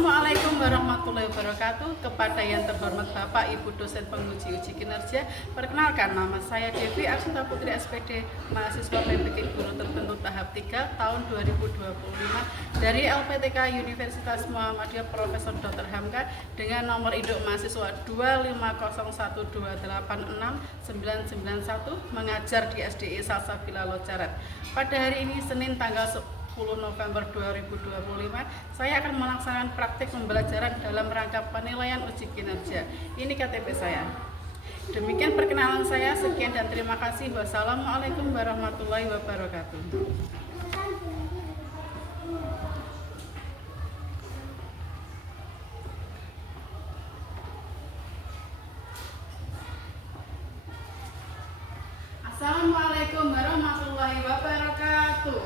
Assalamualaikum warahmatullahi wabarakatuh. Kepada yang terhormat Bapak Ibu dosen penguji uji kinerja, perkenalkan nama saya Devi Arsunta Putri SPD, mahasiswa PPK Guru Tertentu tahap 3 tahun 2025 dari LPTK Universitas Muhammadiyah Profesor Dr. Hamka dengan nomor induk mahasiswa 25012869991 mengajar di SDI Salsabila Lojarat. Pada hari ini Senin tanggal 10 November 2025, saya akan melaksanakan praktik pembelajaran dalam rangka penilaian uji kinerja. Ini KTP saya. Demikian perkenalan saya, sekian dan terima kasih. Wassalamualaikum warahmatullahi wabarakatuh. Assalamualaikum warahmatullahi wabarakatuh.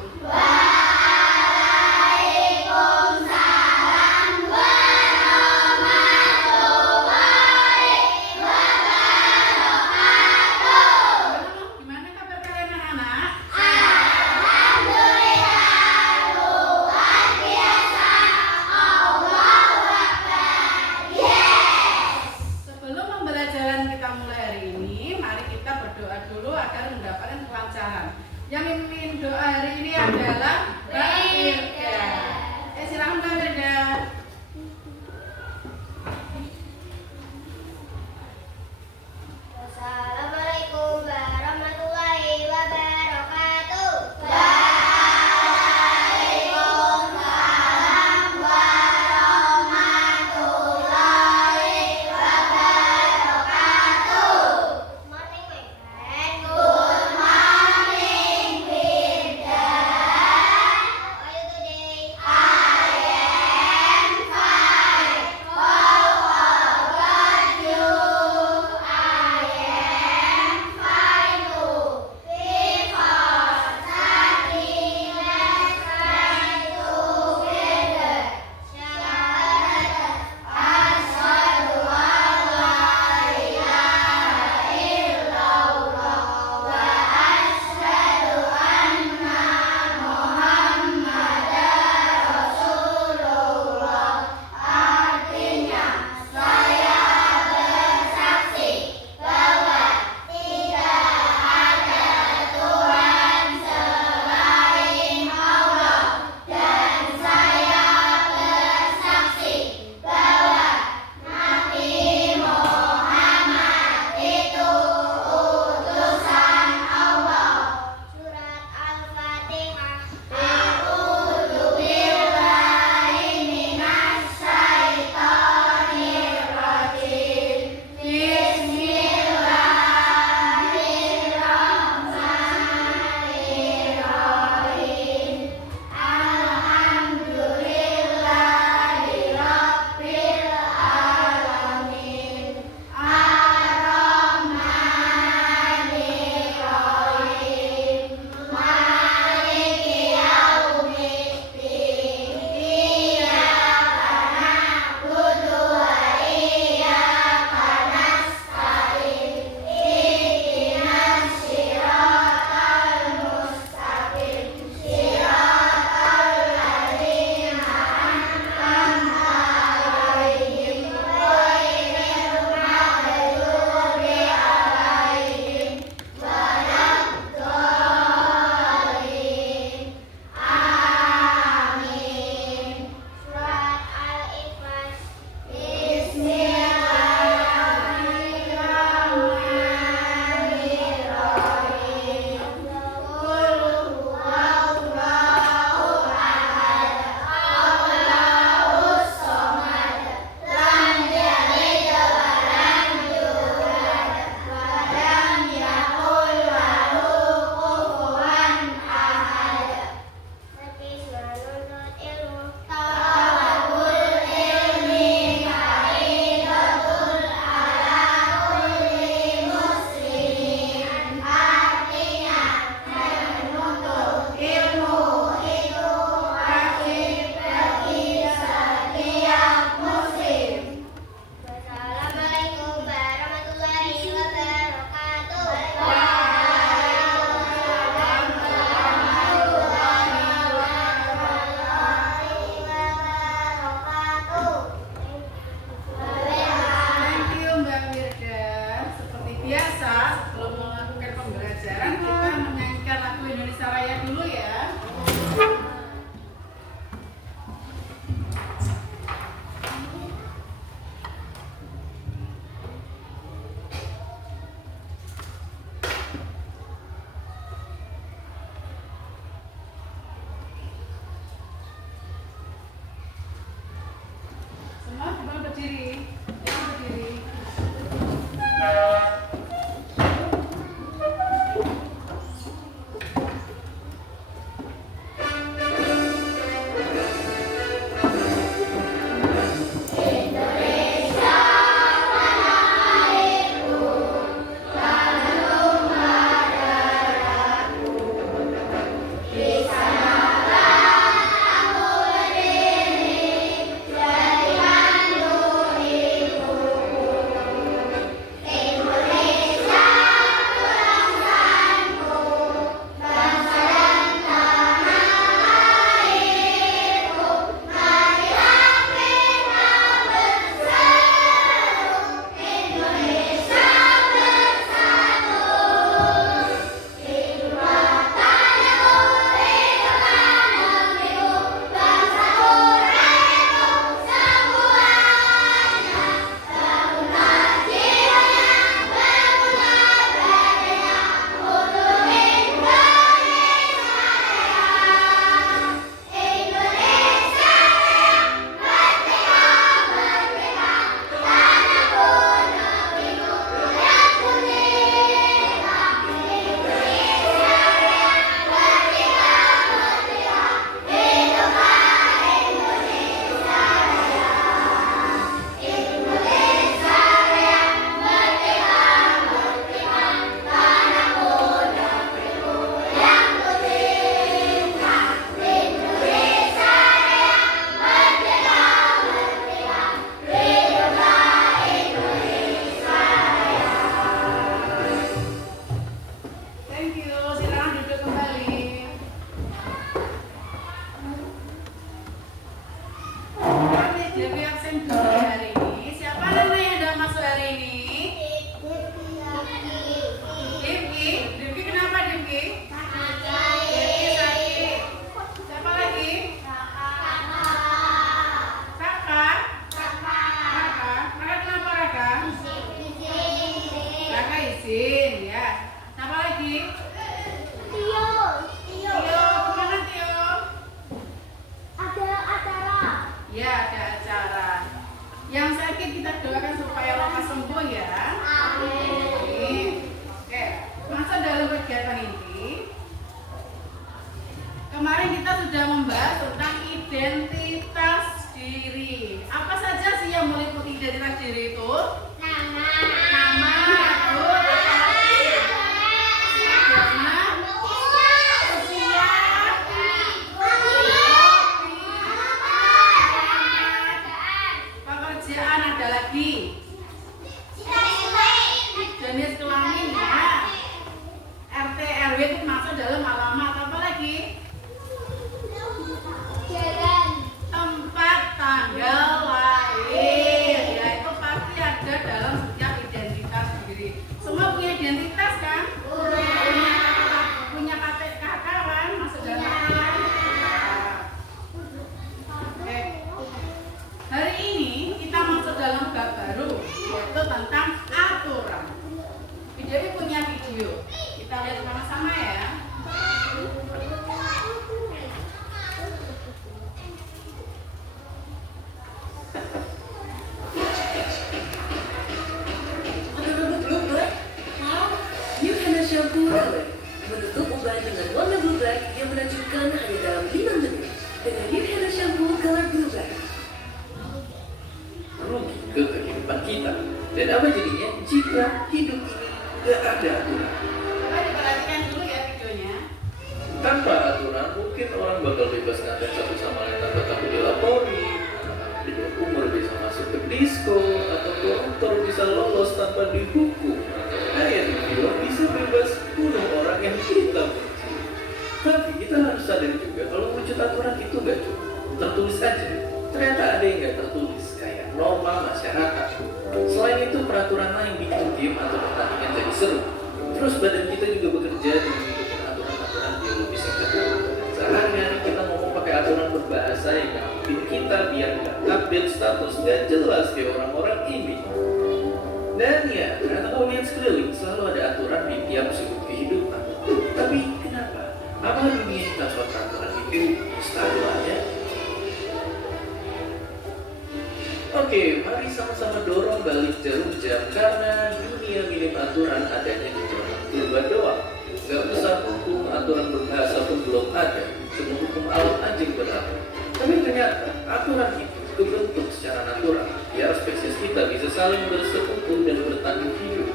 Yang memimpin doa hari ini adalah absen dulu hari ini. Siapa nama yang udah masuk hari ini? Divki. Divki kenapa Divki? Divki sakit. Siapa lagi? Raka. Raka kenapa Raka? Raka izin ya. Siapa lagi? Tio. Kemana Tio? Ya, ada acara. Yang sakit kita doakan supaya lekas sembuh ya. Amin. Oke, masuk dalam kegiatan ini. Kemarin kita sudah membahas tentang identitas diri. Apa saja sih yang meliputi identitas diri itu? Nama, pekerjaan, ada lagi jenis kelamin ya, RT RW itu masuk dalam alamat, apa lagi? Tempat tanggal lahir ya, itu pasti ada dalam setiap identitas diri. Semua punya identitas kan? Punya KTK kan? Masuk dalam KTK. Oke. Hari ini kita masuk dalam bab baru, yaitu tentang aturan. Jadi punya video, kita lihat sama-sama ya. New Henna Shampoo Color menutup uban dengan warna blue black yang menakjubkan hanya dalam 5 menit dengan New Henna Shampoo Color Blue Black. Rugi ke kehidupan kita. Dan apa jadinya jika hidup ini gak ada aturan? Coba diperhatikan dulu ya videonya. Tanpa aturan mungkin orang bakal bebas ngatain satu sama lain tanpa takut dilapori. Anak-anak di bawah umur bisa masuk ke disco, atau koruptor bisa lolos tanpa dihukum, atau kaya di film bisa bebas bunuh orang yang kita benci. Tapi kita harus sadar juga kalau wujud aturan itu gak cuma tertulis aja. Ternyata ada yang gak tertulis, kayak norma masyarakat. Selain itu peraturan lain bikin game atau pertandingan jadi seru. Terus badan kita juga bekerja dengan mengikuti aturan-aturan biologis yang keturunan. Sehari-hari kita ngomong pakai aturan berbahasa yang ngampin kita biar gak update status gak jelas kayak orang-orang ini. Dan ya, ternyata kalau lihat sekeliling selalu ada aturan di tiap sudut kehidupan. Tapi kenapa? Apa dunia tanpa peraturan itu stabil aja? Oke, mari sama-sama dorong balik jarum jam karena dunia minim aturan adanya di zaman purba doang. Gak usah hukum aturan berbahasa pun belum ada, cuma hukum alam aja yang berlaku. Tapi ternyata aturan itu kebentuk secara natural, biar spesies kita bisa saling bersekutu dan bertahan hidup.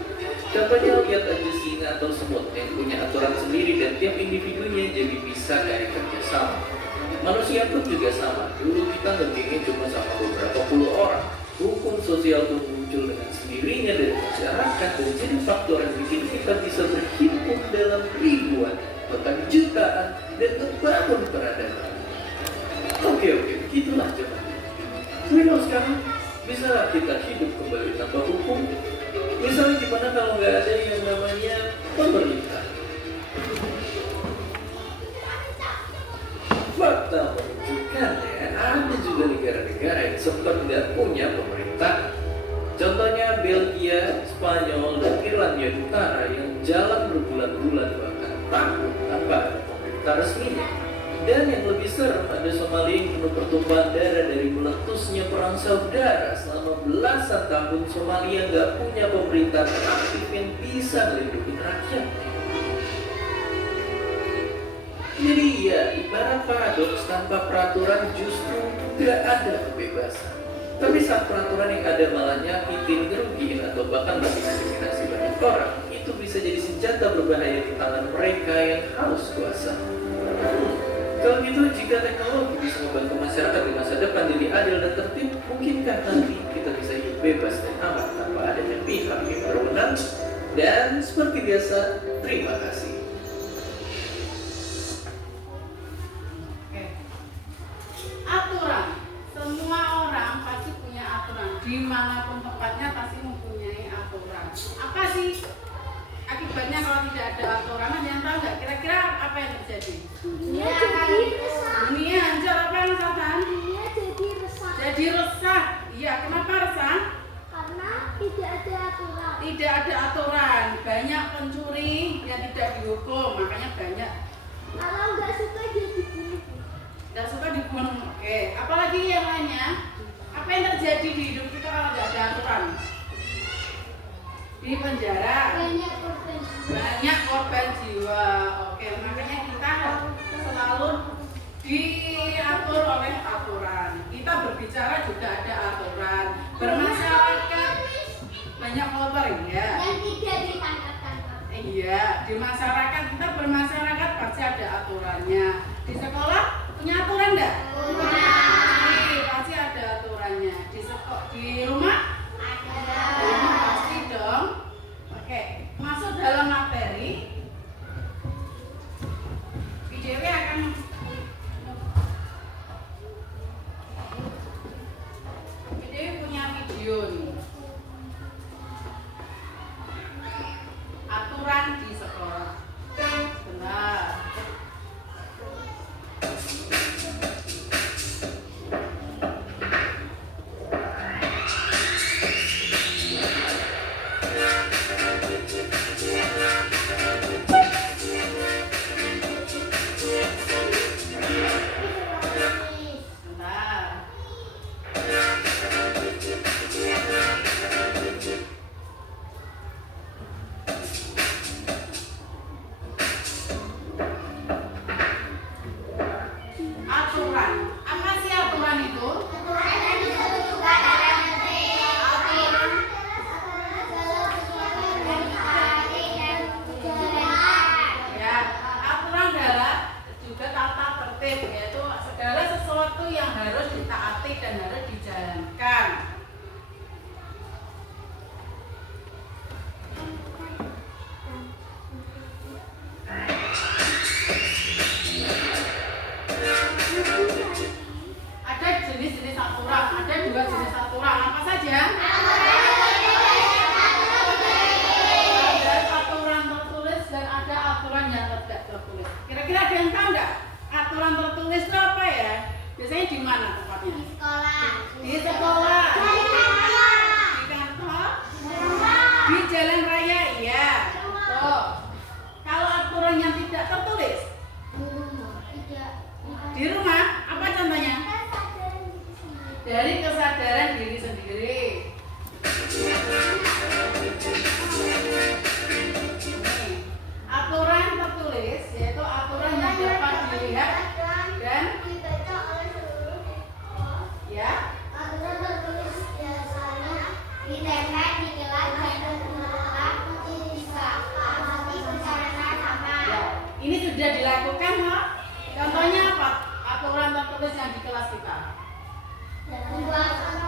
Contohnya lihat aja singa atau semut yang punya aturan sendiri dan tiap individunya jadi bisa kayak kerjasama. Manusia pun juga sama. Dulu kita ngegengnya cuma sama beberapa puluh orang. Hukum sosial pun muncul dengan sendirinya dari masyarakat dan jadi faktor yang bikin kita bisa berhimpun dalam ribuan, bahkan jutaan, dan membangun peradaban. Oke, begitulah zamannya. Tapi kalau sekarang, bisa kita hidup kembali tanpa hukum? Misalnya gimana kalau nggak ada yang namanya pemerintah? Fakta menunjukkannya ada juga negara-negara yang sempat nggak punya pemerintah. Contohnya Belgia, Spanyol, dan Irlandia Utara yang jalan berbulan-bulan bahkan tahun tanpa ada pemerintah resminya. Dan yang lebih serem, ada Somalia yang penuh pertumpahan darah dari meletusnya perang saudara. Selama belasan tahun Somalia nggak punya pemerintah aktif yang bisa melindungi rakyatnya. Jadi ya, ibarat paradoks, tanpa peraturan justru tidak ada kebebasan. Tapi saat peraturan yang ada malah nyakitin, ngerugiin, atau bahkan mendiskriminasi banyak orang, itu bisa jadi senjata berbahaya di tangan mereka yang haus kuasa. Kalau gitu, jika teknologi bisa membantu masyarakat di masa depan jadi adil dan tertib, mungkinkah nanti kita bisa hidup bebas dan aman tanpa adanya pihak yang berwenang? Dan seperti biasa, terima kasih. Aturan, semua orang pasti punya dimanapun tempatnya pasti mempunyai aturan. Apa sih akibatnya kalau tidak ada aturan? Ada yang tahu nggak? Kira-kira apa yang terjadi? Dunia jadi resah. Dunia hancur, apa yang rasakan? Dunia jadi resah. Jadi resah. Iya, kenapa resah? Karena tidak ada aturan. Tidak ada aturan. Banyak pencuri yang tidak dihukum, makanya banyak. Kalau nggak suka dia dibunuh. Nggak suka dibunuh. Oke, apalagi yang lainnya? Apa yang terjadi di hidup kita kalau nggak ada aturan? Di penjara. Banyak korban. Banyak korban jiwa. Oke, makanya kita selalu diatur oleh aturan. Kita berbicara juga ada aturan. Bermasyarakat banyak kotor ya. Dan tidak ditangkap-tangkap. Iya, di masyarakat kita bermasyarakat pasti ada aturannya. Di sekolah punya aturan enggak? Pasti ada aturannya. Di rumah? Di rumah pasti dong. Oke, masuk dalam materi. IDW akan punya video nih. Aturan di sekolah. Benar. Benar. Aturan. Apa sih aturan itu? Ya, aturan adalah juga tata tertib, yaitu segala sesuatu yang harus ditaati dan harus dijalankan. Ada jenis-jenis aturan, ada dua jenis aturan. Apa saja? Ada aturan tertulis dan ada aturan yang tidak tertulis. Kira-kira ada yang tahu nggak? Aturan tertulis itu apa ya? Biasanya di mana tempatnya? Di sekolah. Di kantor. Di jalan raya, iya. Tuh. Kalau aturan yang tidak tertulis di rumah, apa contohnya? Dari kesadaran diri sendiri. Nih, aturan tertulis yaitu aturan yang dapat dilihat dan ya. Ini sudah dilakukan, Mak. Contohnya apa? Aturan tertulis yang di kelas kita.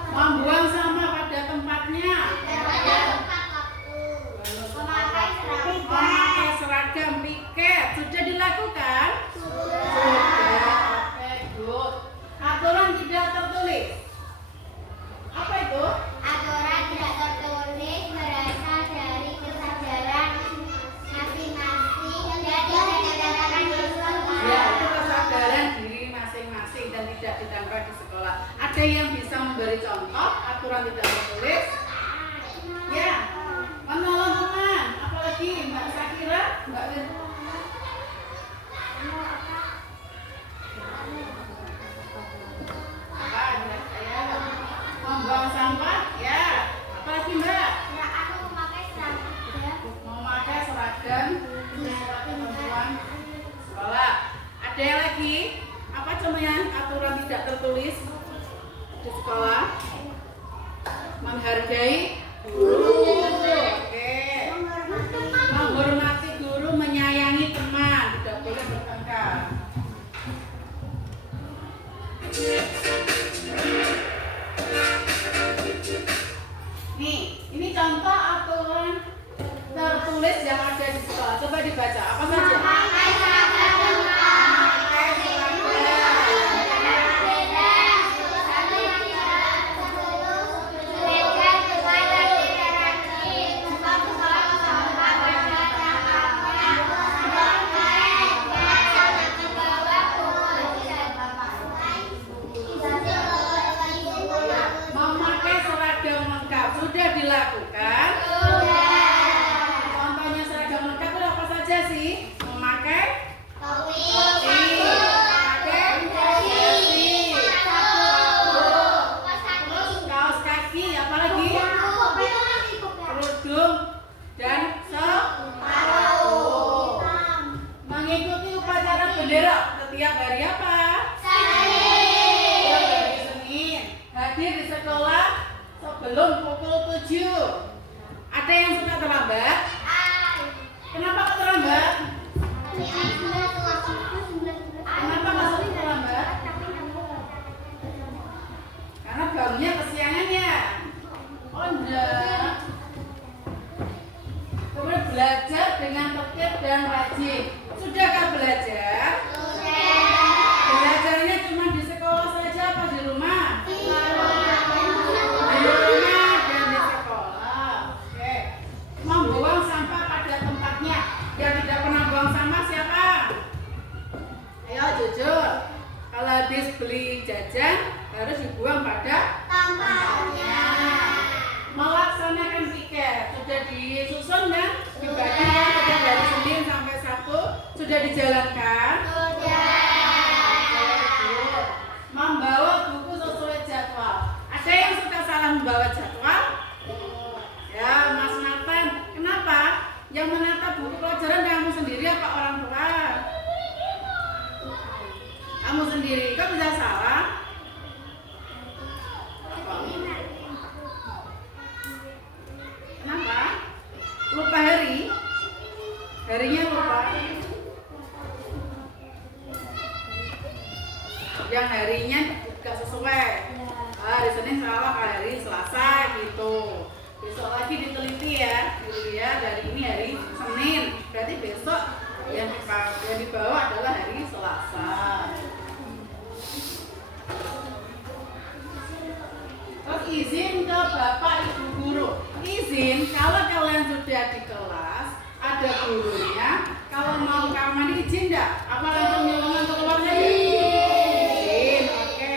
Membuang sampah pada tempatnya. Memakai seragam piket sudah dilakukan? Sudah. Oke, good. Aturan tidak tertulis. Apa itu? Aturan tidak tertulis berasal dari kesadaran masing-masing dan tidak dikatakan di sekolah. Ya, itu kesadaran diri masing-masing dan tidak ditambah di sekolah. Ada yang bisa memberi contoh aturan tidak tertulis? Ya, menolong teman. Apalagi Mbak Sakira, Mbak Wir. Apa? Ya, membuang sampah. Ya, apalagi Mbak? Memakai seragam teman-teman sekolah. Ada yang lagi? Apa contohnya aturan tidak tertulis di sekolah? Menghargai guru. Oke. Menghormati guru, menyayangi teman, tidak boleh bertengkar. Nih, ini contoh aturan tertulis yang ada di sekolah. Coba dibaca. Apa saja? Memakai seragam. sebelum pukul 7. Ada yang suka terlambat? Kenapa kok terlambat? Kenapa masuk terlambat? Karena bangunnya kesiangan ya? Oh enggak. Kemudian belajar dengan tertib dan rajin. Sudahkah belajar? Belajarnya cuma di sekolah saja apa di rumah? Di rumah dan di sekolah. Oke. Membuang sampah pada tempatnya. Yang tidak pernah buang sampah siapa? Ayo jujur. Kalau habis beli jajan harus dibuang pada tempatnya. Melaksanakan piket sudah disusun kan? Dibagi kan sudah dari Senin sampai Sabtu sudah dijalankan. Membawa buku sesuai jadwal. Ada yang suka salah membawa jadwal? Ya, Mas Nathan. Kenapa? Yang menata buku pelajaran kamu sendiri apa orang tua? Kamu sendiri. Kok bisa salah? Kenapa? Lupa hari? Harinya lupa. Yang harinya gak sesuai. Hari Senin salah, hari Selasa gitu. Besok lagi diteliti ya, dari ini hari Senin. Berarti besok yang dibawa adalah hari Selasa. Terus izin ke Bapak Ibu Guru. Izin kalau kalian sudah di kelas, ada gurunya. Kalau mau kamar mandi izin enggak? Apa langsung nyolongan ke keluar saja? Izin. Oke,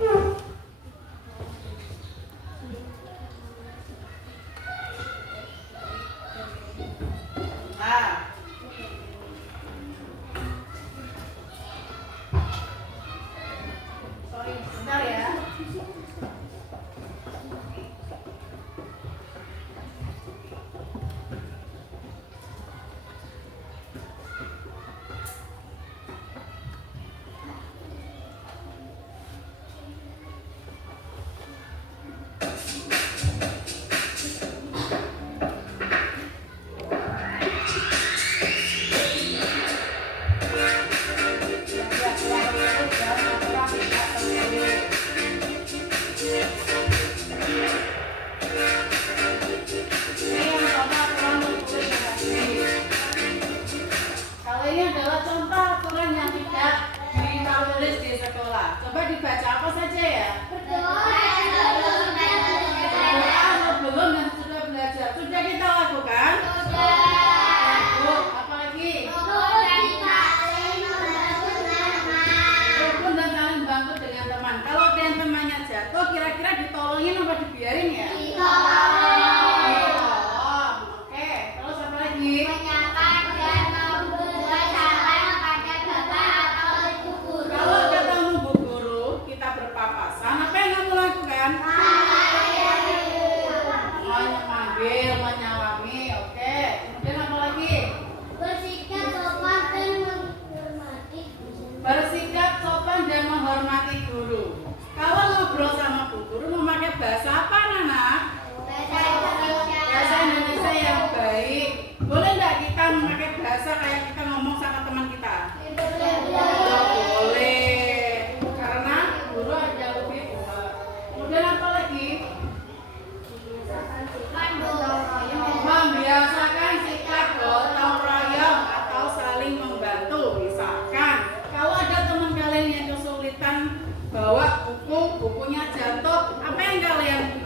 good. Nah. Sorry, sebentar ya. Kalau ini adalah contoh aturan yang tidak ditulis di sekolah. Coba dibaca apa saja ya? Berdoa sebelum dan sudah belajar. Sudah kita lakukan? Sudah. Apa lagi? Rukun dan saling bantu dengan teman. Kalau ada yang temannya jatuh, kira-kira ditolongin apa dibiarin ya? Ditolong. Oke. Terus apa lagi? Kalau ketemu Bu Guru, kita berpapasan, apa yang kamu lakukan? Memanggil, menyalami, oke. Kemudian apa lagi? Bersikap sopan dan menghormati guru. Kalau ngobrol sama Bu Guru memakai bahasa apa, Nana? Bahasa Indonesia yang baik. Boleh nggak kita memakai bahasa kayak kita ngomong sama teman kita? Tidak boleh, karena guru ada lebih tua. Kemudian apa lagi? Membiasakan sikap gotong royong atau saling membantu. Misalkan kalau ada teman kalian yang kesulitan bawa bukunya jatuh, apa yang kalian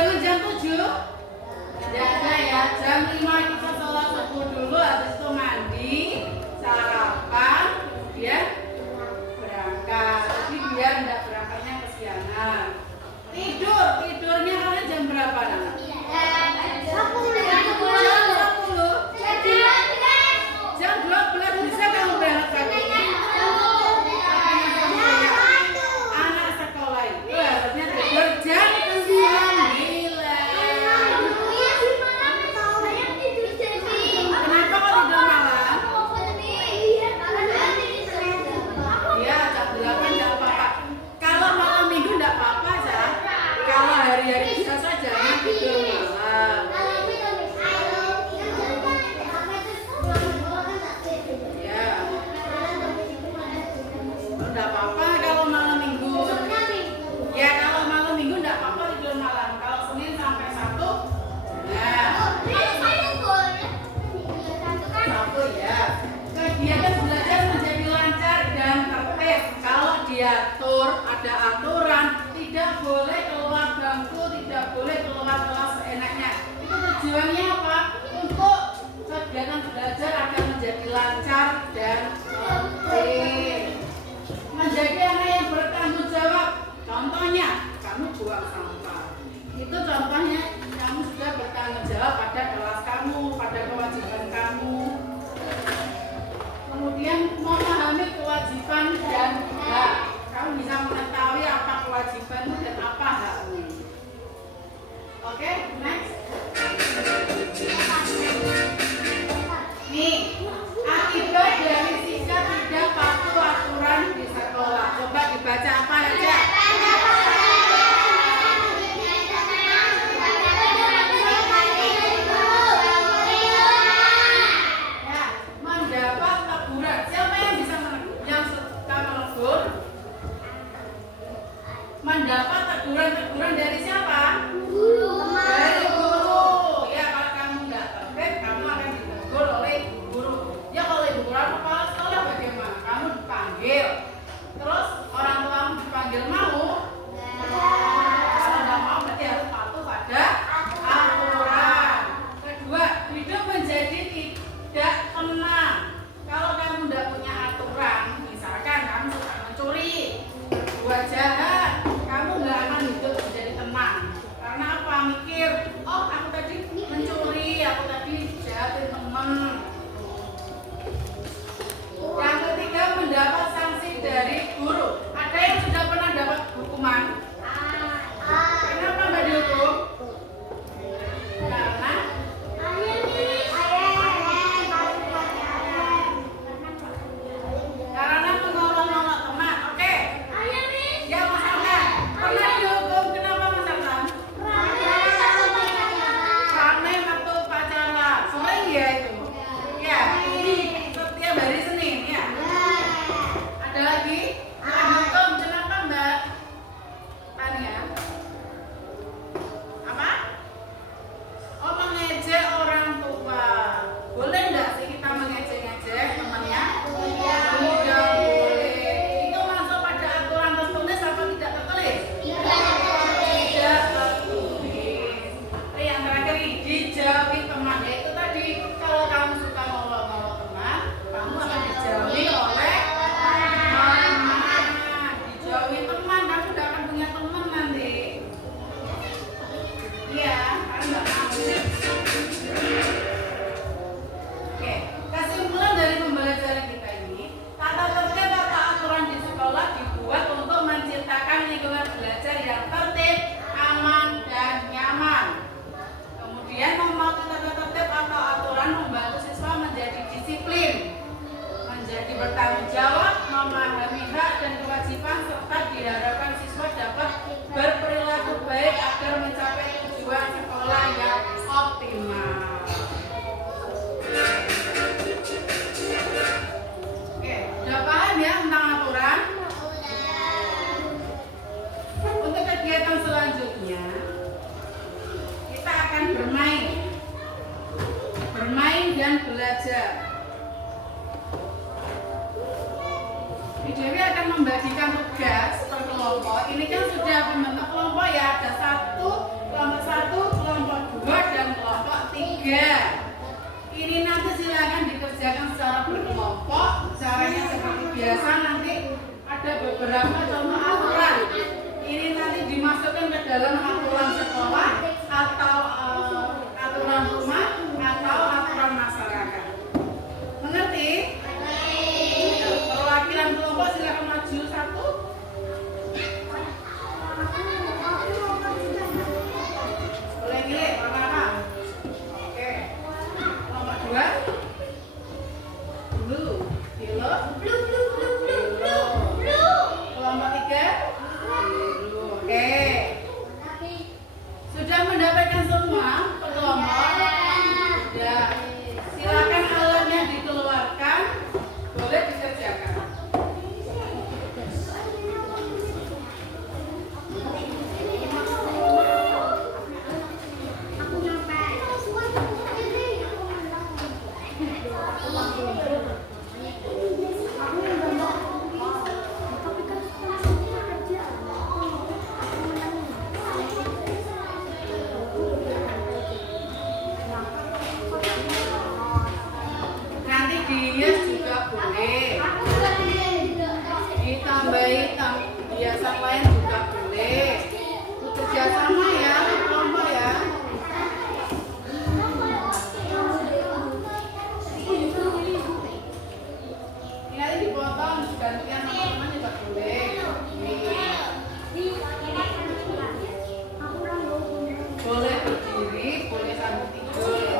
bangun jam 7? Jaga ya, jam 5 kita sholat subuh dulu, habis itu mandi, sarapan, kemudian berangkat. Jadi biar enggak berangkatnya kesiangan. Tidurnya kalian jam berapa nak? Jam 10. Jam 12 bisa kamu berangkat pagi? Anak sekolah itu harusnya tidur jam 9. Kenapa kok tidur malam? Iya, jam 8 enggak apa-apa. Kalau malam minggu enggak apa-apa, Sa. Kalau hari-hari biasa jangan tidur malam. Ya, enggak apa-apa kalau malam minggu. Ya, kalau malam minggu enggak apa-apa tidur malam. Kalau Senin sampai Sabtu, nah, Sabtu ya. Kegiatan belajar menjadi lancar dan tertib. Kalau diatur, ada aturan, tidak boleh keluar bangku, tidak boleh keluar kelas seenaknya. Itu tujuannya apa? Untuk kegiatan belajar agar menjadi lancar dan tertib. Menjadi anak yang bertanggung jawab. Contohnya, kamu buang sampah. Itu contohnya kamu sudah bertanggung jawab pada kelas kamu, pada kewajiban kamu. Kemudian memahami kewajiban dan hak. Kamu bisa mengetahui apa kewajibanmu dan apa hakmu. Oke, next. Nih, akibat dari sikap tidak patuh aturan di sekolah. Coba dibaca apa aja? Ya, mendapat teguran. Siapa yang bisa menegur? Yang suka menegur? Mendapat teguran dari siapa? Dari guru. Ya, kalau kamu nggak tertib, kamu akan ditegur oleh guru. Ya, kalau ibu guru kepala sekolah bagaimana? Kamu dipanggil. Terus orang tuamu dipanggil mau? Kalau nggak mau berarti harus patuh pada aturan. Kedua, hidup menjadi tidak tenang. Kalau kamu nggak punya aturan, misalkan kamu suka mencuri, berbuat jahat, kamu nggak akan hidup menjadi tenang. Karena apa? Mikir, oh aku tadi mencuri, aku tadi jahatin temen. Yang ketiga, mendapat sanksi dari guru. Ada yang sudah pernah dapat hukuman? Kenapa nggak dihukum? Karena mengolok-olok teman. Oke. Ya, Mas Arman. Pernah dihukum. Kenapa Mas Arman? Rame waktu pacaran. Sering ya itu? Ya. Setiap hari Senin ya. Ada lagi? Dihukum. Kenapa Mbak Tania? Apa? Oh, mengejek orang tua. Boleh nggak sih kita mengejek-ngejek temannya? Tidak boleh. Itu masuk pada aturan tertulis apa tidak tertulis? Tidak tertulis. Yang terakhir dijauhi teman. Yaitu tadi, kalau kamu suka ngolok-ngolok teman, kamu akan dijauhi oleh teman. Dijauhi teman, kamu tidak akan punya teman nanti. Iya, karena nggak mau. Oke, kesimpulan dari pembelajaran kita ini, tata tertib atau aturan di sekolah dibuat untuk menciptakan lingkungan belajar yang tertib, aman, dan nyaman. Kemudian mematuhi tata tertib atau aturan membantu siswa menjadi disiplin, menjadi bertanggung jawab, memahami hak dan kewajiban, serta diharapkan siswa dapat berperilaku baik agar mencapai tujuan sekolah yang optimal. Oke, udah paham ya tentang aturan? Untuk kegiatan selanjutnya, kita akan bermain dan belajar. Dewi akan membagikan tugas per kelompok. Ini kan sudah membentuk kelompok ya, ada kelompok 1 beberapa contoh aturan. Ini nanti dimasukkan ke dalam aturan sekolah atau aturan rumah atau aturan masyarakat. Mengerti? Perwakilan kelompok silakan maju satu. Boleh milih warna apa? Oke. Kelompok dua. Blue. Yellow. Kelompok tiga. Biru. Oke. Sudah mendapatkan semua kelompok? Sudah. Silakan alatnya dikeluarkan. Boleh dikerjakan. Nanti dihias juga boleh. Ditambahi hiasan lain juga boleh. Bekerja sama ya, kelompok ya. Ini nanti dipotong, gantian teman-teman juga boleh. Boleh berdiri, boleh sambil tidur.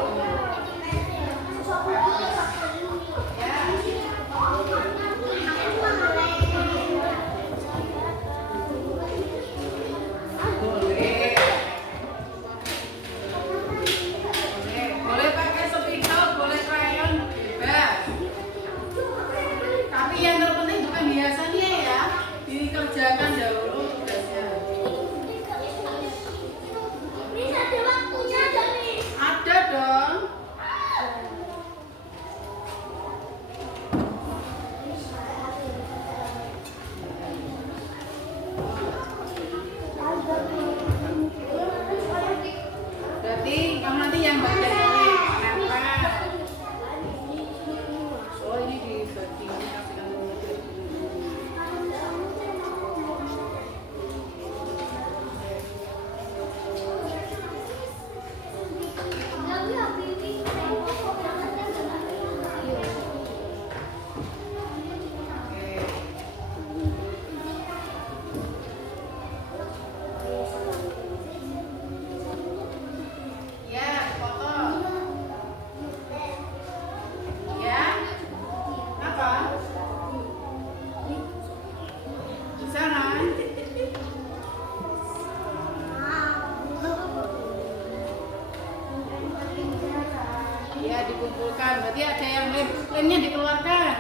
Boleh. Boleh pakai spidol, boleh krayon, bebas. Tapi yang terpenting bukan hiasannya ya, dikerjakan dahulu tugasnya. Ada dong. Berarti kamu nanti yang bagian ini nempel. Oh ini di bagian ini kasihkan dulu. Ya, potong. Ya. Apa? Bisa kan? Ya, dikumpulkan. Berarti ada yang lainnya dikeluarkan.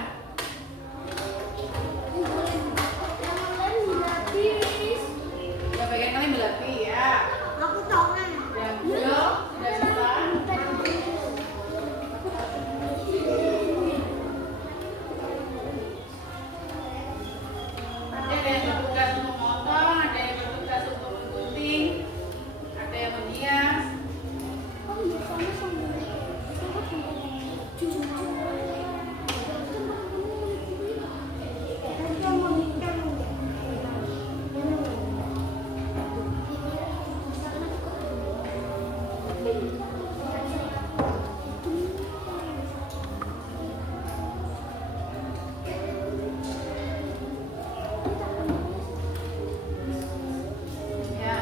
Ya, bagian kalian berarti ya. Yang belum sudah bisa. Ada yang bertugas untuk memotong, ada yang bertugas untuk menggunting, ada yang menghias. Ya.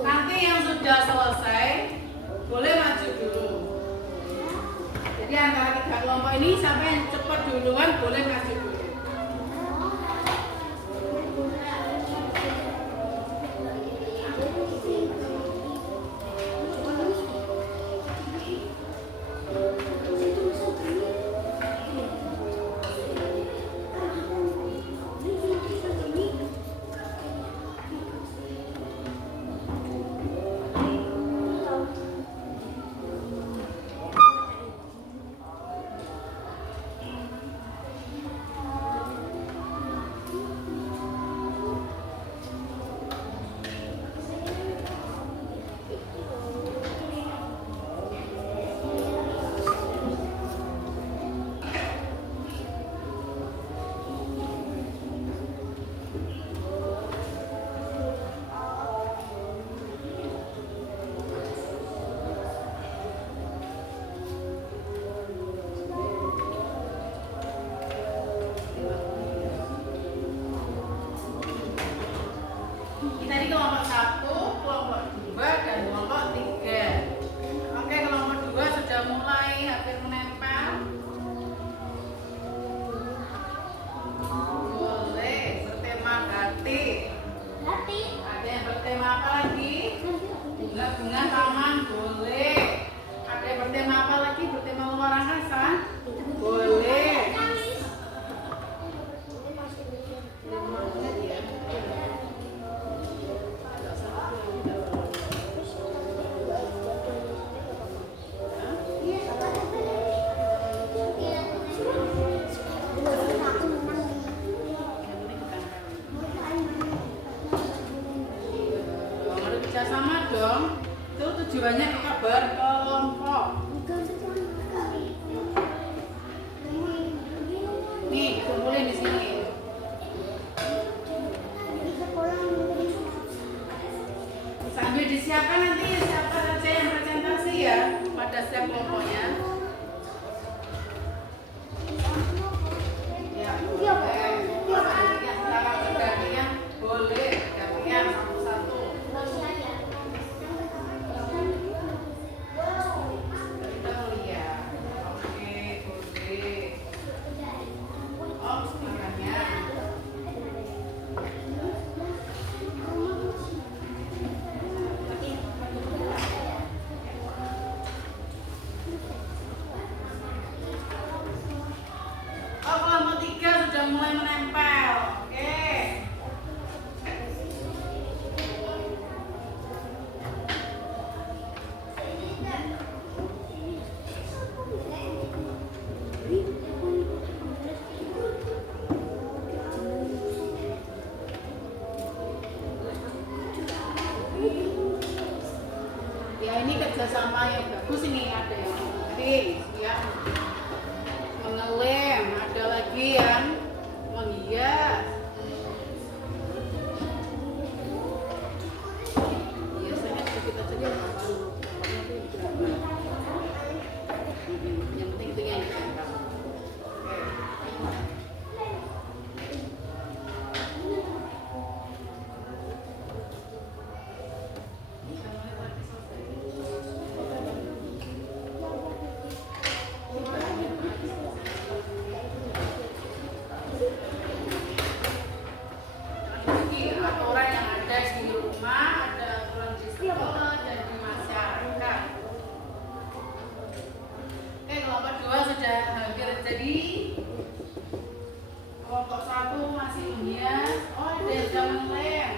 Nanti yang sudah selesai boleh maju dulu. Jadi antara tiga kelompok ini siapa yang cepat duluan boleh maju dulu. sudah mulai hampir menempel. Boleh bertema batik. Ada yang bertema apa lagi? Bunga-bunga taman, boleh. Ada yang bertema apa lagi? Bertema luar angkasa? Boleh. Kerjasama dong, itu tujuannya kita berkelompok. Nih, kumpulin di sini. Sambil disiapkan nanti siapa saja yang presentasi ya pada setiap kelompoknya. Ya, boleh. Yang secara bergantian boleh bergantian satu-satu. Kita lihat. Oke, boleh. Oh, makanya. Oh, kelompok 3 sudah mulai menempel. Oke. Ya ini kerjasama yang bagus ini, ada yang penting ya, mengelem, ada lagi yang menghias. Biasanya sedikit aja dia apa? Yang penting itu yang ditempel. Jadi aturan yang ada di rumah, ada aturan di sekolah dan di masyarakat. Oke, kelompok 2 sudah hampir jadi. Kelompok 1 masih menghias. Oh, ada yang sudah mengelem.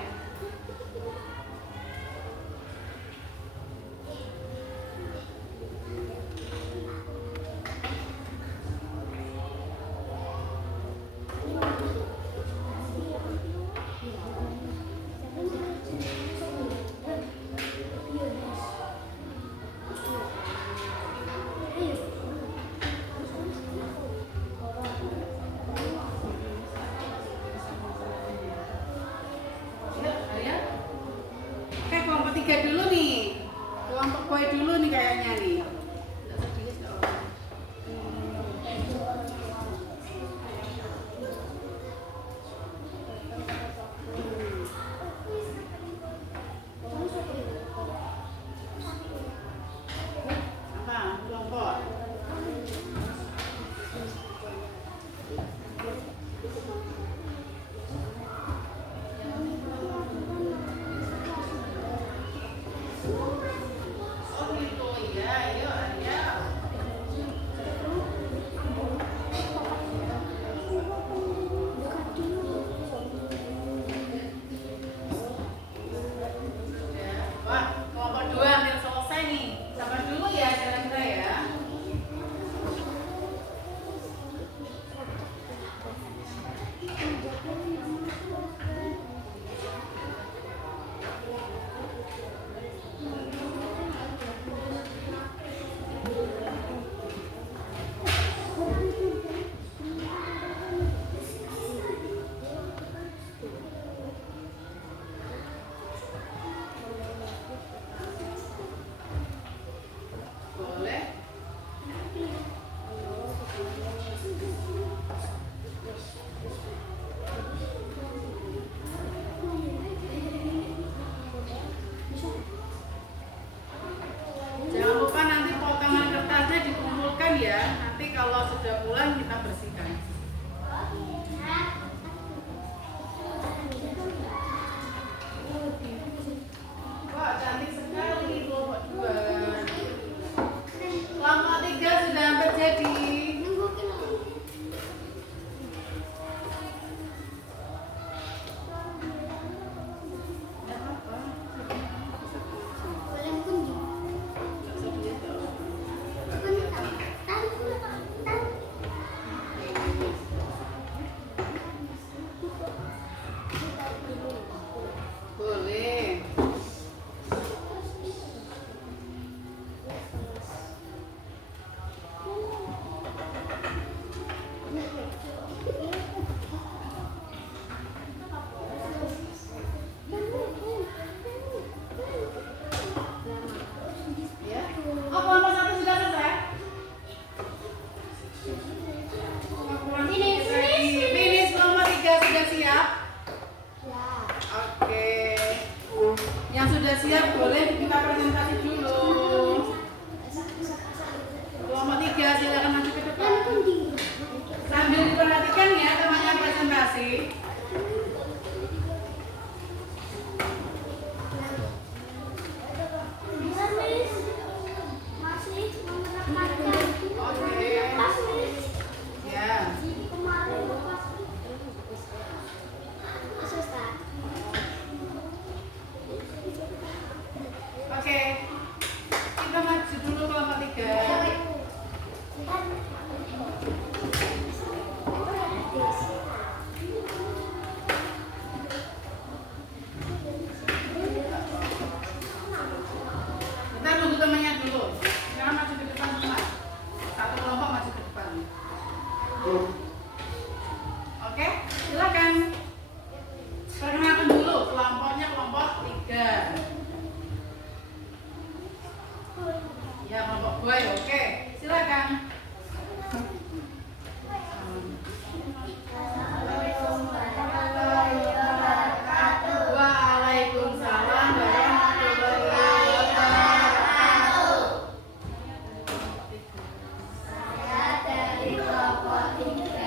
Ya. Oke, kelompok 3 dulu nih. Kelompok boy dulu nih kayaknya nih. Apa? Kelompok. Oh gitu ya, ayo ayo. Wah, kelompok 2 hampir selesai nih. Sabar dulu ya kira-kira ya. Boleh. Jangan lupa nanti potongan kertasnya ya. Nanti kalau sudah pulang kita bersihkan. Wah, cantik sekali kelompok 2. Kelompok 3 sudah hampir jadi. Nggak apa-apa. Nggak usah begitu. Boleh. Ya. Oh, kelompok 1 sudah selesai? Finish, kelompok 3 sudah siap? Oke. Yang sudah siap boleh kita presentasi dulu. Kelompok 3 silakan maju ke depan. Sambil diperhatikan ya temannya presentasi. Ya. Oke. Kita maju dulu kelompok 3. Bentar nunggu temannya dulu. Jangan maju ke depan semua. Satu kelompok maju ke depan. Oke, silakan. Perkenalkan dulu kelompoknya kelompok 3. Ya, kelompok gue, oke. Silakan. Waalaikumsalam warahmatullahi wabarakatuh. Saya dari kelompok 3.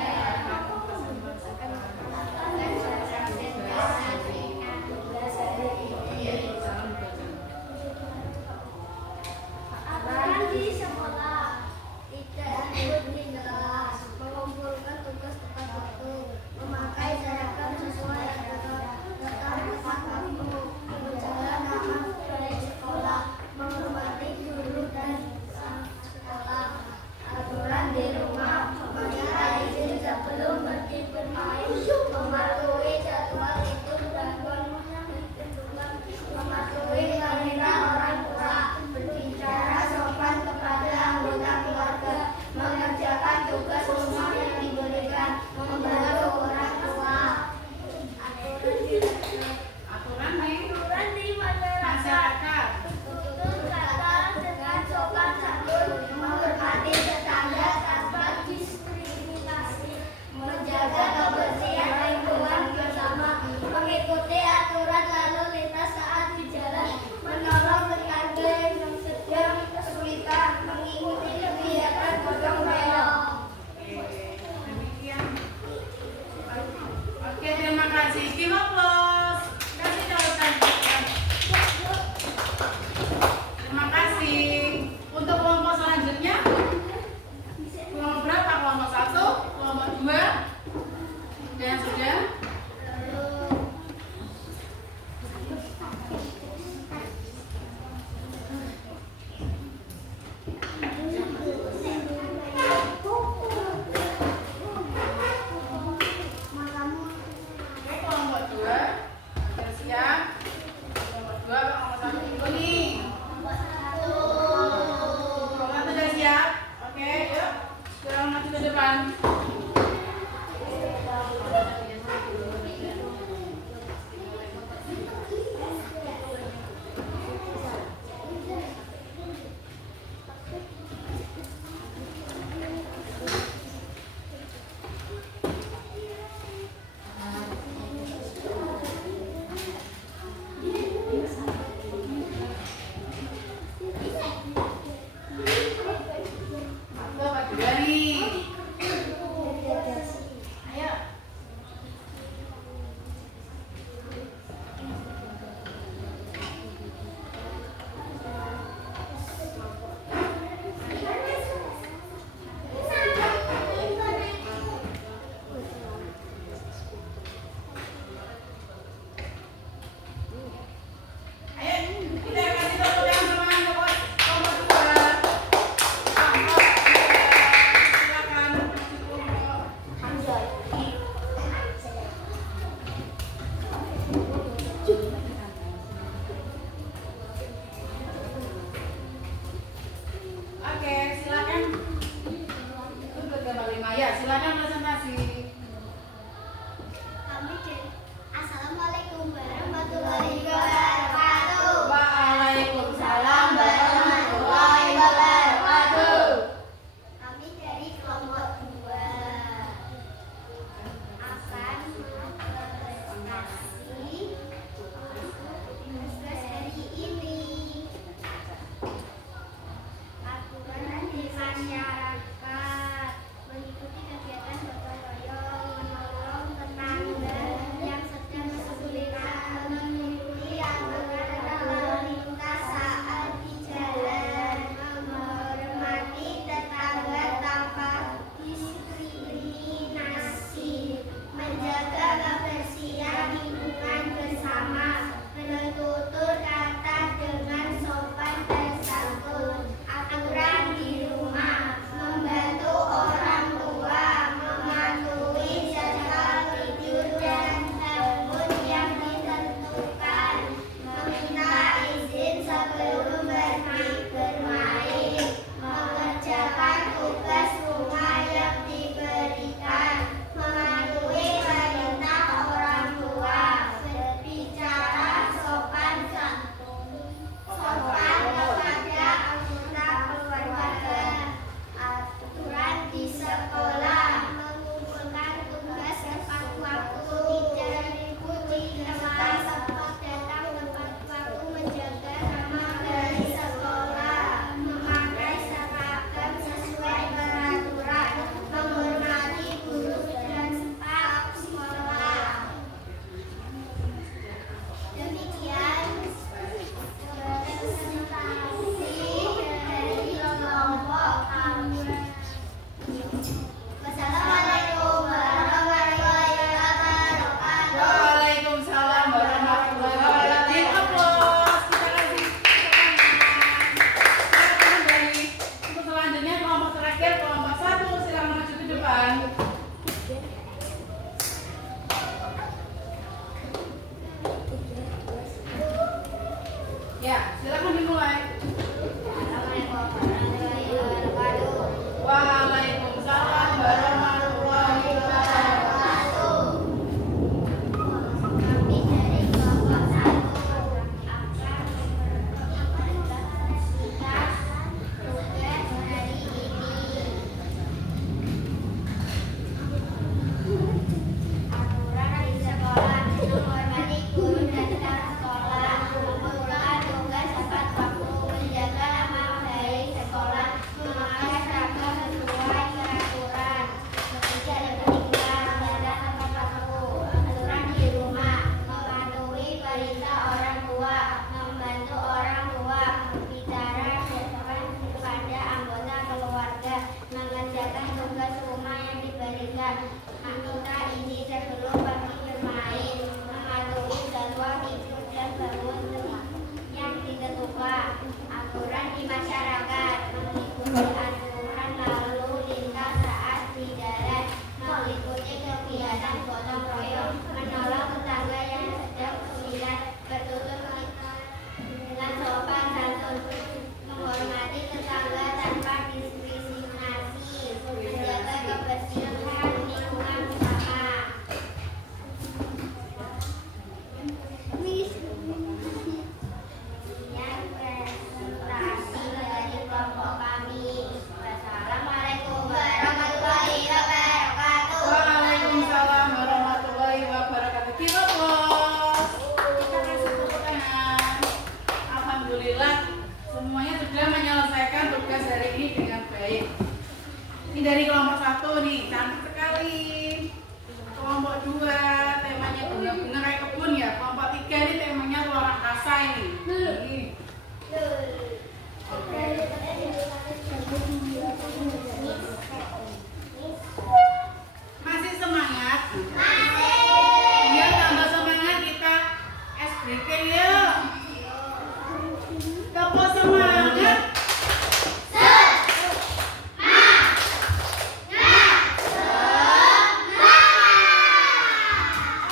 dari kelompok 1 nih, cantik sekali. Kelompok 2 temanya bunga-bunga kayak kebun ya. Kelompok 3 ini temanya ruang angkasa ini. Oke. Masih semangat? Iya, tambah semangat kita SBK yuk. Tepuk semangat.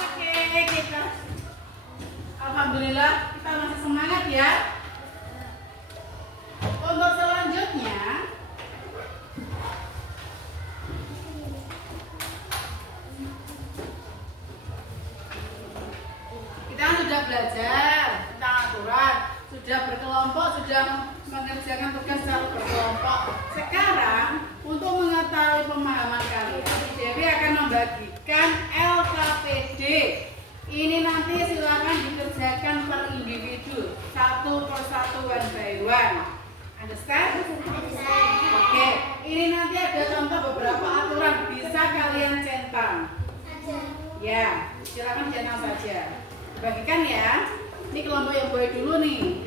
Oke, kita alhamdulillah kita masih semangat ya. Untuk selanjutnya kita sudah belajar tentang aturan, sudah berkelompok, sudah mengerjakan tugas secara berkelompok. Sekarang untuk mengetahui pemahaman kalian, Dewi akan membagikan LKPD. Ini nanti silakan dikerjakan per individu, satu persatu, one by one. Understand? Oke, ini nanti ada contoh beberapa aturan, bisa kalian centang. Ya, silakan centang saja. Bagikan ya. Ini kelompok yang boleh dulu nih.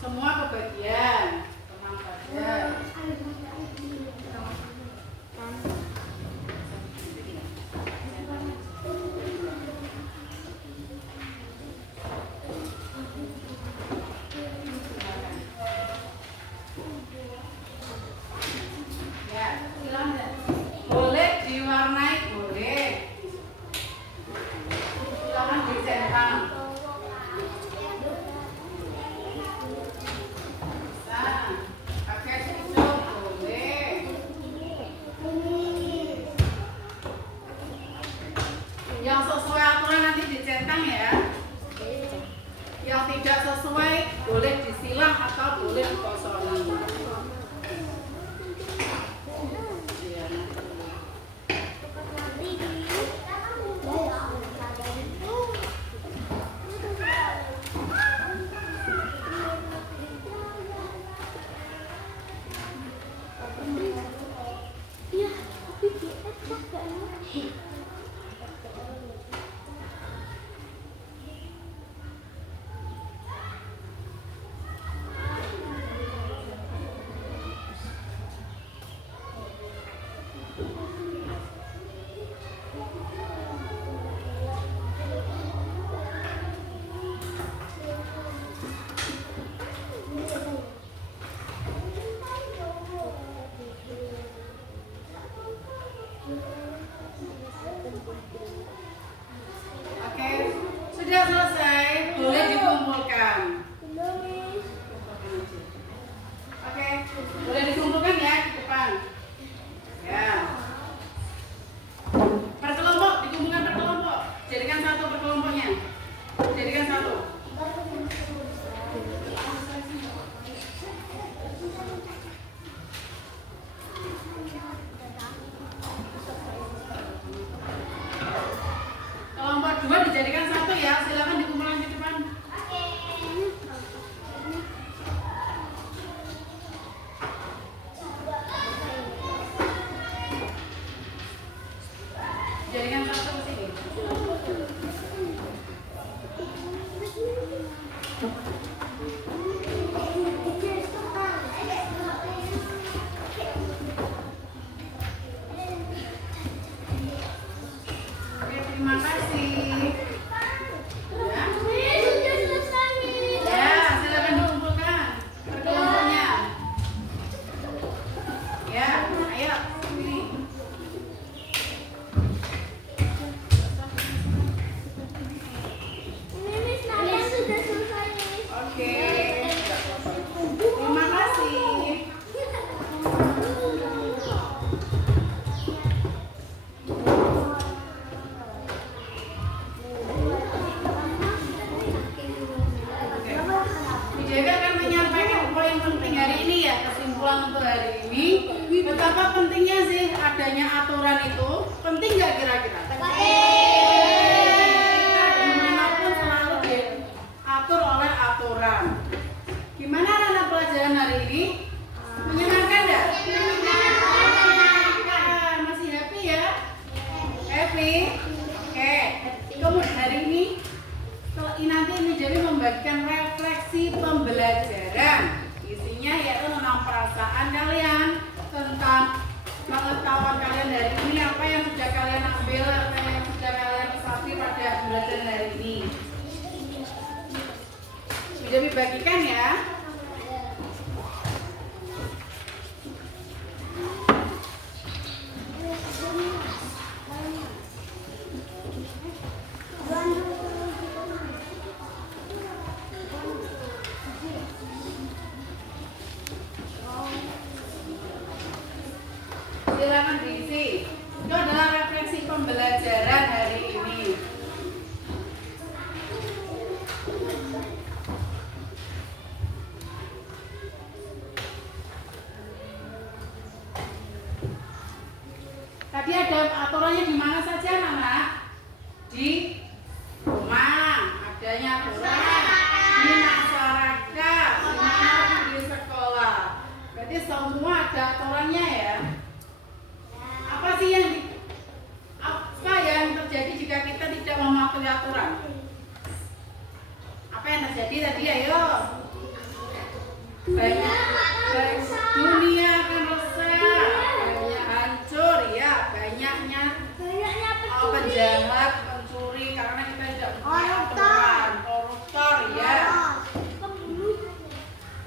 Semua kebagian. Tenang saja. Ya, silakan. Boleh diwarnai, boleh. Silakan dicentang. Bisa. Pakai tisu, boleh. Yang sesuai aturan nanti dicentang ya. Yang tidak sesuai boleh disilang atau boleh dikosongi. Oke, sudah selesai, boleh dikumpulkan. Oke, boleh dikumpulkan ya di depan. Ya. Per kelompok, dikumpulkan per kelompok. Jadikan satu per kelompoknya. Jadikan satu. Kelompok 2 dijadikan satu ya, silakan dikumpulkan di depan. Jadikan satu ke sini. Oke, terima kasih. Ya, silakan dikumpulkan per kelompoknya. Ya, ayo sini. Oke. Terima kasih. Dijaga akan menyampaikan poin penting hari ini ya, kesimpulan untuk hari ini. Betapa pentingnya sih adanya aturan itu. Penting nggak kira-kira? Dimanapun selalu diatur oleh aturan. Gimana ini? Menyenangkan nggak? Masih happy ya? Happy? Oke. Kemudian hari ini nanti ini jadi membagikan refleksi pembelajaran. Isinya yaitu tentang perasaan kalian, tentang pengetahuan kalian dari ini, apa yang sudah kalian ambil, apa yang sudah kalian resapi pada belajar hari ini. Sudah dibagikan ya. Silakan diisi. Itu adalah refleksi pembelajaran hari ini. Tadi ada aturannya di mana saja, Anak? Di rumah, adanya aturan di masyarakat, di sekolah. Berarti semua ada aturannya ya. Apa sih apa yang terjadi jika kita tidak mematuhi aturan? Apa yang terjadi tadi? Ayo. Banyak dunia akan rusak, banyak hancur ya, banyaknya penjahat, pencuri karena kita tidak punya aturan, koruptor ya,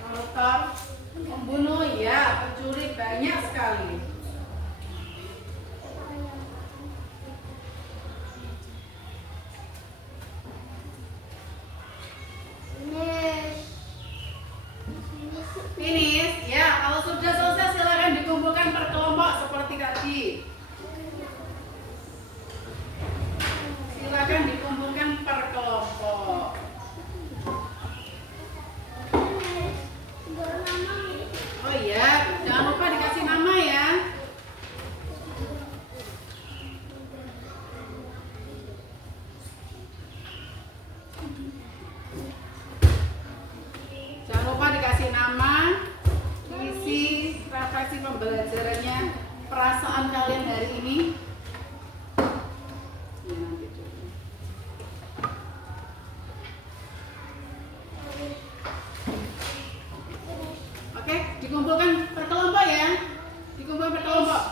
koruptor, pembunuh ya, pencuri banyak sekali. Finish ya, kalau sudah selesai silakan dikumpulkan per kelompok seperti tadi. Silakan dikumpulkan per kelompok. Oh iya, jangan lupa dikasih nama ya. Jangan lupa dikasih nama, isi refleksi pembelajarannya, perasaan kalian hari ini. Ya, nanti dulu. Oke, dikumpulkan per kelompok ya. Dikumpulkan per kelompok.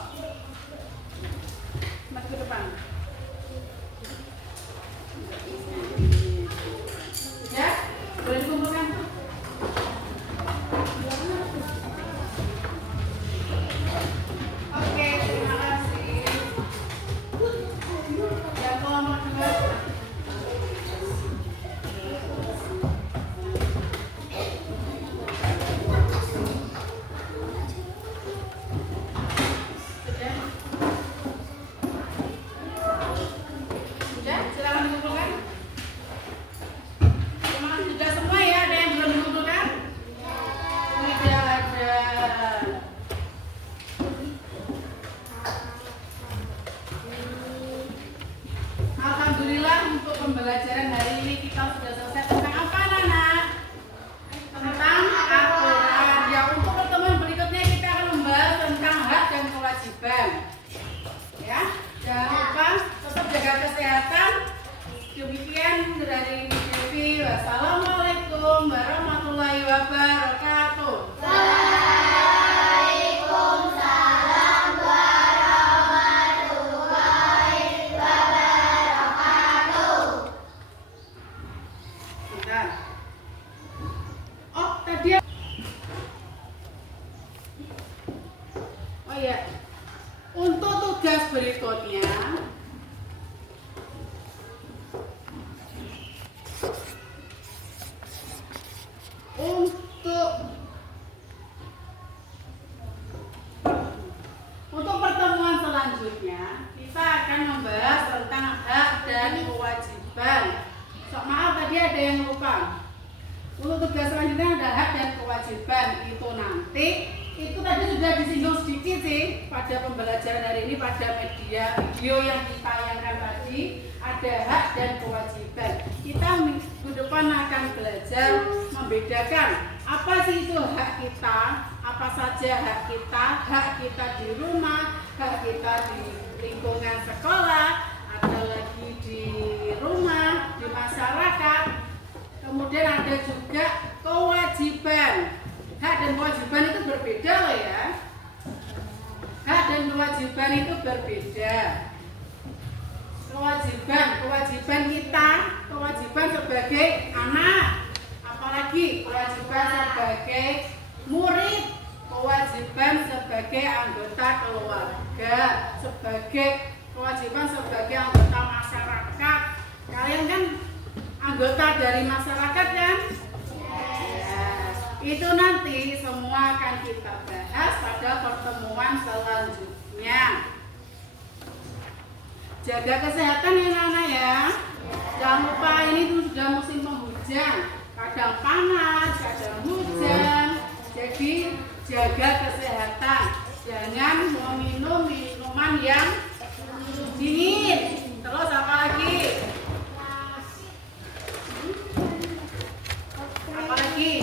Maju ke depan. Ya, boleh dikumpulkan. Oke, terima kasih. Yang kelompok dua. Sudah? Sudah? Silakan dikumpulkan. Sudah semua ya? Ada yang belum dikumpulkan? Sudah ada. Alhamdulillah untuk pembelajaran hari ini kita sudah selesai tentang apa, Anak? Tentang aturan. Ya, untuk pertemuan berikutnya kita akan membahas tentang hak dan kewajiban. Ya, jangan lupa tetap jaga kesehatan. Demikian dari TV. Wassalamualaikum warahmatullahi wabarakatuh. Bentar. Oh, tadi. Oh iya. Untuk tugas berikutnya, untuk pertemuan selanjutnya kita akan membahas tentang hak dan kewajiban. Maaf tadi ada yang lupa. Untuk tugas selanjutnya ada hak dan kewajiban. Itu nanti itu tadi sudah disinggung sedikit sih pada pembelajaran hari ini pada media video yang ditayangkan tadi, ada hak dan kewajiban. Kita minggu depan akan belajar membedakan apa sih itu hak kita, apa saja hak kita di rumah, hak kita di lingkungan sekolah, ada lagi di rumah, di masyarakat. Kemudian ada juga kewajiban. Hak dan kewajiban itu berbeda loh ya. Hak dan kewajiban itu berbeda. Kewajiban kita, kewajiban sebagai anak, apalagi kewajiban sebagai murid, kewajiban sebagai anggota keluarga, kewajiban sebagai anggota masyarakat. Kalian kan anggota dari masyarakat kan? Ya, itu nanti semua akan kita bahas pada pertemuan selanjutnya. Jaga kesehatan ya Nana ya. Jangan lupa ini sudah musim penghujan. Kadang panas, kadang hujan. Jadi jaga kesehatan. Jangan meminum minuman yang dingin. Terus apa lagi? Apalagi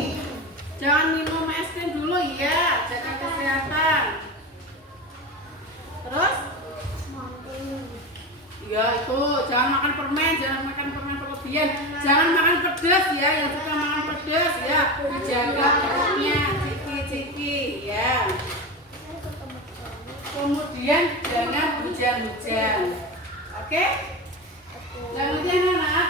jangan minum es krim dulu ya, jaga kesehatan. Terus ya itu jangan makan permen berlebihan, jangan makan pedas ya, yang suka makan pedas ya jaga perutnya, ciki ya. Kemudian jangan hujan-hujan, oke? Jangan hujan anak.